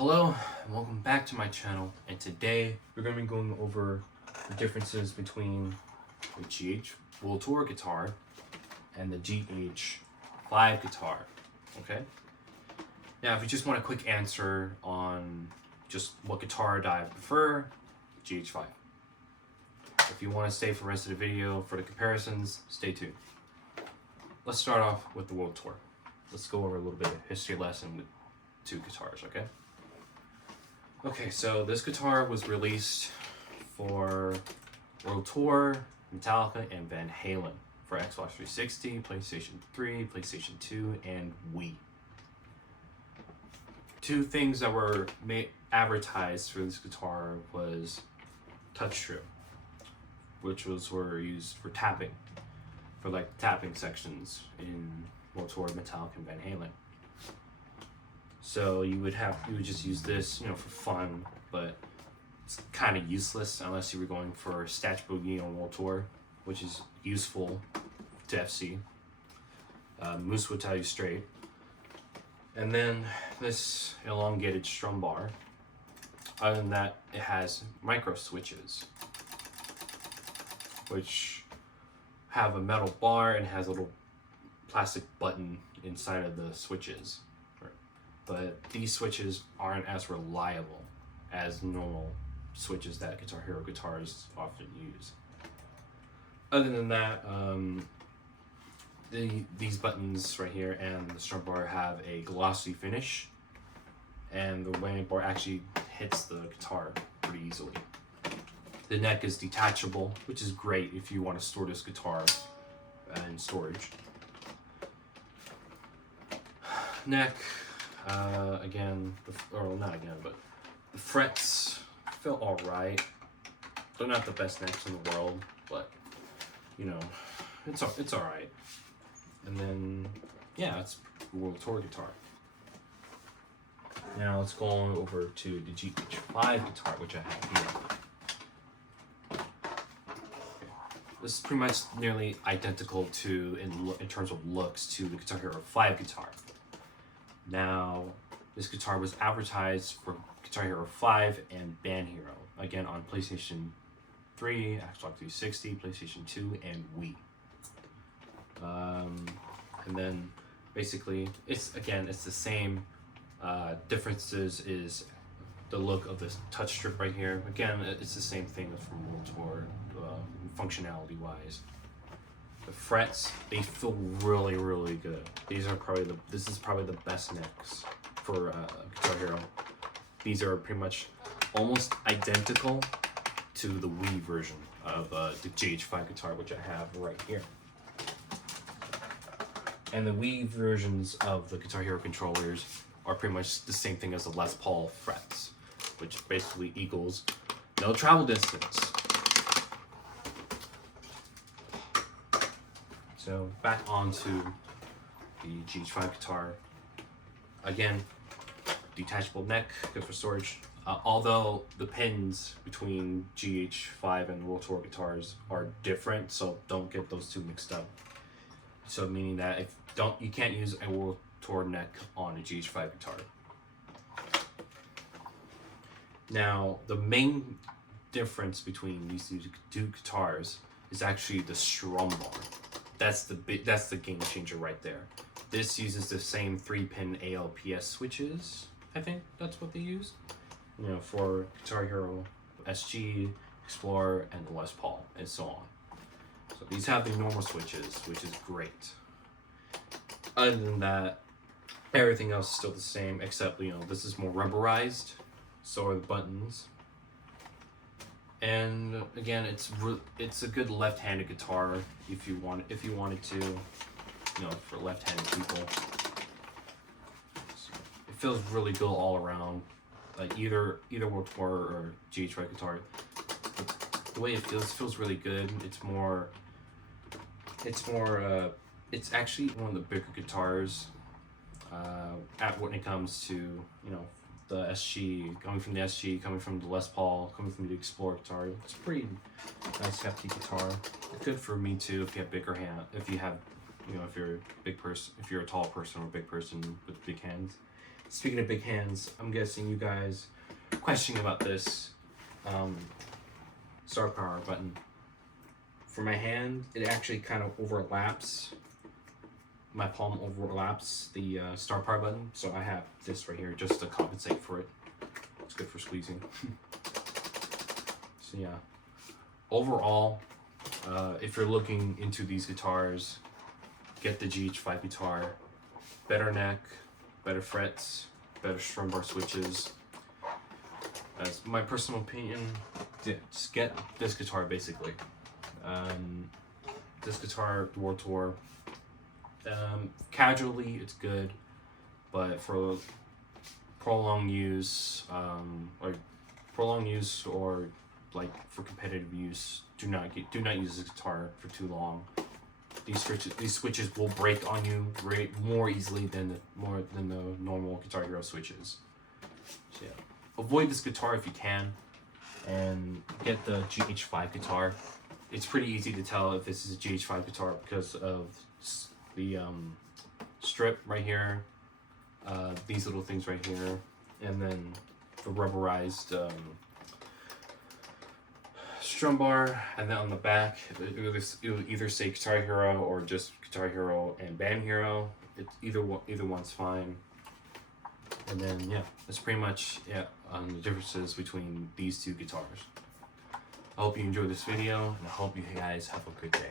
Hello and welcome back to my channel, and today we're going to be going over the differences between the Gh World Tour guitar and the Gh5 guitar. Okay, now if you just want a quick answer on just what guitar do I prefer, Gh5. If you want to stay for the rest of the video for the comparisons, stay tuned. Let's start off with the World Tour. Let's go over a little bit of history lesson with two guitars, okay? Okay, so this guitar was released for World Tour, Metallica, and Van Halen for Xbox 360, PlayStation 3, PlayStation 2, and Wii. Two things that were advertised for this guitar was touch strip, which were used for tapping, for like tapping sections in World Tour, Metallica, and Van Halen. So you would just use this, for fun, but it's kind of useless unless you were going for Statch Boogie on World Tour, which is useful to FC. Moose would tell you straight. And then this elongated Strum Bar. Other than that, it has micro switches, which have a metal bar and has a little plastic button inside of the switches. But these switches aren't as reliable as normal switches that Guitar Hero guitars often use. Other than that, these buttons right here and the Strum Bar have a glossy finish, and the whammy bar actually hits the guitar pretty easily. The neck is detachable, which is great if you want to store this guitar in storage. Neck. But the frets feel alright. They're not the best necks in the world, but it's alright. And then it's the World Tour guitar. Now let's go on over to the Gh5 guitar, which I have here. This is pretty much nearly identical to in terms of looks to the Guitar Hero 5 guitar. Now, this guitar was advertised for Guitar Hero 5 and Band Hero, again on PlayStation 3, Xbox 360, PlayStation 2, and Wii. And then basically, it's the same. Differences is the look of this touch strip right here. Again, it's the same thing from World Tour, functionality-wise. The frets, they feel really, really good. This is probably the best necks for Guitar Hero. These are pretty much almost identical to the Wii version of the Gh5 guitar, which I have right here. And the Wii versions of the Guitar Hero controllers are pretty much the same thing as the Les Paul frets, which basically equals no travel distance. So back onto the Gh5 guitar. Again, detachable neck, good for storage. Although the pins between Gh5 and World Tour guitars are different, so don't get those two mixed up. So meaning that you can't use a World Tour neck on a Gh5 guitar. Now the main difference between these two guitars is actually the Strum Bar. That's the game changer right there. This uses the same 3-pin ALPS switches. I think that's what they use. For Guitar Hero, SG, Explorer, and the Les Paul, and so on. So these have the normal switches, which is great. Other than that, everything else is still the same, except this is more rubberized. So are the buttons. And again, it's a good left-handed guitar if you wanted to, for left-handed people. So it feels really good all around, like either World Tour or Gh5 guitar. The way it feels really good. It's actually one of the bigger guitars. When it comes to the SG, coming from the Les Paul, coming from the Explorer guitar. It's a pretty nice hefty guitar. Good for me too if you have bigger hand. If you're a big person, if you're a tall person or a big person with big hands, speaking of big hands, I'm guessing you guys are questioning about this star power button. For my hand, it actually kind of overlaps. My palm overlaps the star power button, so I have this right here just to compensate for it. It's good for squeezing. So yeah, overall, if you're looking into these guitars, get the Gh5 guitar. Better neck, better frets, better strum bar switches. As my personal opinion, just get this guitar basically. This guitar, World Tour, casually it's good, but for prolonged use, or like for competitive use, do not use this guitar for too long. These switches will break on you more easily than the normal Guitar Hero switches. So yeah, avoid this guitar if you can, and get the Gh5 guitar. It's pretty easy to tell if this is a Gh5 guitar because of the strip right here, these little things right here, and then the rubberized strum bar, and then on the back it will either say Guitar Hero or just Guitar Hero and Band Hero. Either one's fine. And then yeah, that's pretty much the differences between these two guitars. I hope you enjoyed this video, and I hope you guys have a good day.